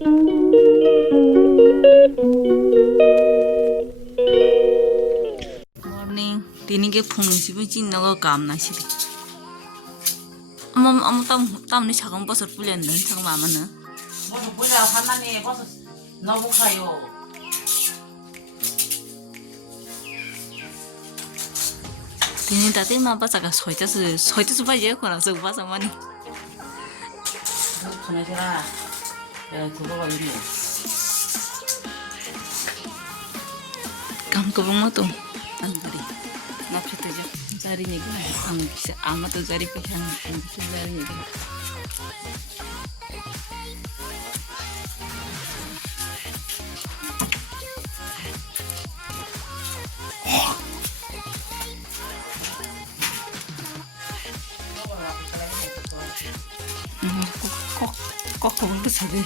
Morning, tini ke phone si bu chin naga kam na si. Am tam ni chakam pasar pulen dan chakam mama na. 버섯 보자 하나님 버섯 넣어볼까요? Tini tadi ma pasar ka soita su pa je kora su pasar mani. 전화해라. 야 들어가 이리. Kam ko bang mato. An bari. Na phita je. Jari ni ga am bisa ama to jari pe hang am bisa jari ni ga. Kok kamu tuh sadar?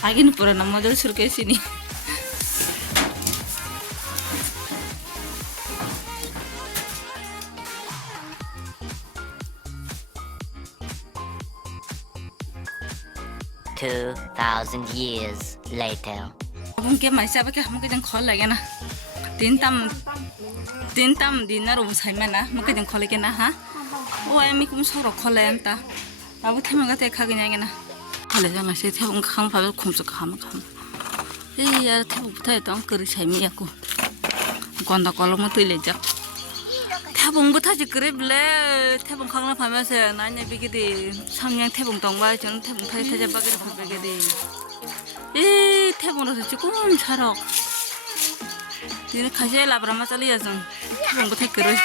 Agin pura nama dulu suruh ke sini. $2,000 later. Mungkin masih apa ke? Mungkin yang call lagi na. Tintam dinner usai mana? Mungkin yang call lagi na ha? Oh, emi kum soro call lagi enta. Abu temen kata kagak nyagi na. Call lagi na sih temen kang pavel kumsuk kam. Ya temen buta itu ang keri cami aku. Konda kalau mau tuh lejak. 태봉 부타지 그래 블레 태봉 강나 파면서 나냐 비기디 상냥 태봉 동바 저는 태봉 타지 바기를 보게디 이 태봉으로서 조금 차로 니네 가시에 라브라마 잘리야전 태봉 부타 그래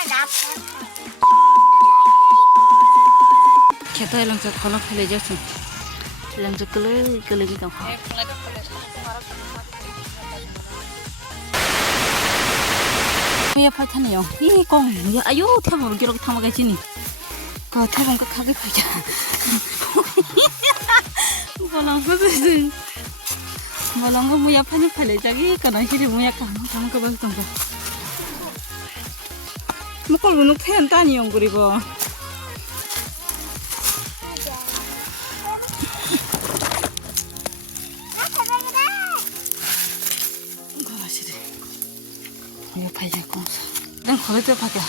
개도 이런저 걸어 팔려졌어 이런저 끌리기 좀 하. Mia 팔타네요. 이 공, 야, 아유, 태봉 이렇게 타먹겠지니. 그 태봉 그 가게 가자. 뭐랑 그러지? 뭐랑 그 뭐야 파니 팔레자기 그나 시리 뭐야 감 그 봤던 거. 뭐걸 누구 팬다니 용 그리고. Dan kalau itu pakai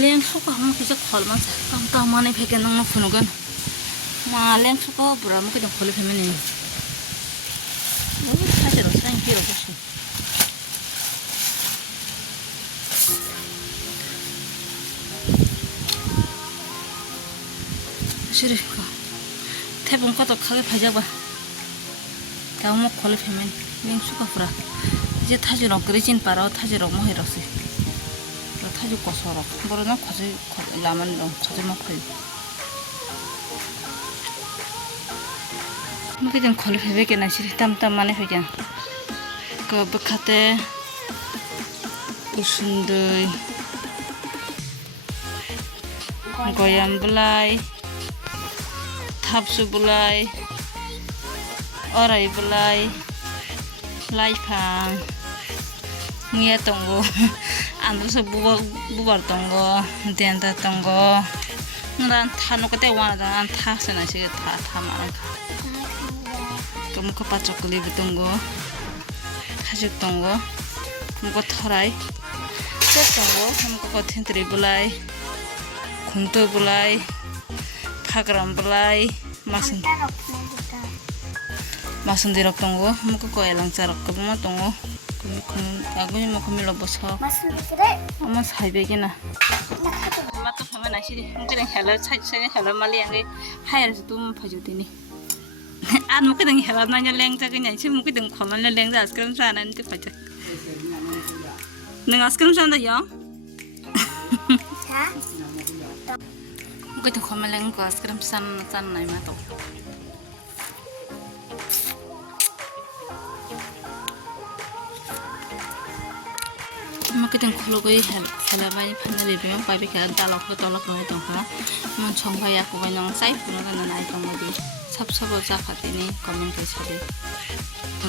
lem suka kamu bisa kalau mas kamu mana pakai nong punugan malah lem suka berapa kita kalau feminin ini saja loh saya kira sih sih kok 태봉 것도 가게 파자봐 kamu kalau femin lem suka berapa 이제 타지로 그리진 바로 타지로 뭐 해놨어. 타지 고소로. 뭐로나 과지 라면로 과지 먹고요. 뭐게 좀 걸을 회백이나 시리 땀땀만에 회장. 그 bekate usunday goyam belai tapsu belai orai belai laipang ngia tonggo andu se bubar tonggo denta tonggo ngan thanu kate wana dan tha sena sig tha mara tum ko pachokli tonggo khajik tonggo muko thorai se tonggo hamko ko thentri bulai khunto bulai phagram bulai masun dirok tonggo muko ko elang charok ko ma tonggo 아군이 뭐 고밀로 보서 엄마 사이베기나 맛도 보면 아시리 그냥 헬러 차이차이 헬러 말이 안게 하야서 좀 봐주더니 안 먹게 된 헬러 나냐 랭자 그냥 지금 먹게 된 거만 랭자 아스크림 사는데 봐줘 내가 아스크림 산다요 자 먹게 된 거만 랭거 아스크림 산 나이 마도 Mungkin kalau gue hela banyak pernah review, tapi kalau talak loh itu kan, mencong kayak aku banyak saya pun kan naik kemudian, sab aja katanya komen ke saya,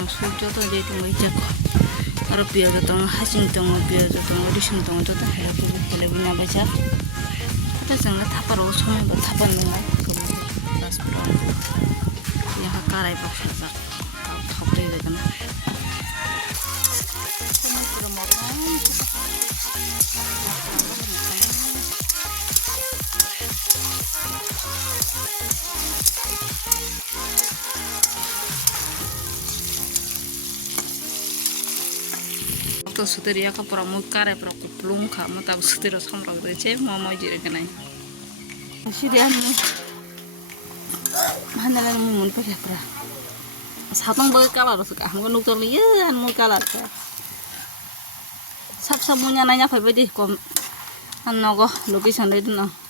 sudah tuh jadi tunggu aja kok, kalau biar tuh hasil tunggu biar tuh audition tunggu tuh dah ya aku boleh punya baca, kita jangan tapar usung, tapar nengah, kemudian pas pulang, ya 가라이바 살짝 더 버려야 되겠나? 소문지로 먹어. 또 수들이 약간 보라 못 가라이바 belum kamu tahu sudah sama orang itu mau jadi kenai sudah nih mana lagi mau pakai apa satong bagai kalah suka mau nukar lian mau kalah sab sabunya nanya apa bedi kom anu location itu no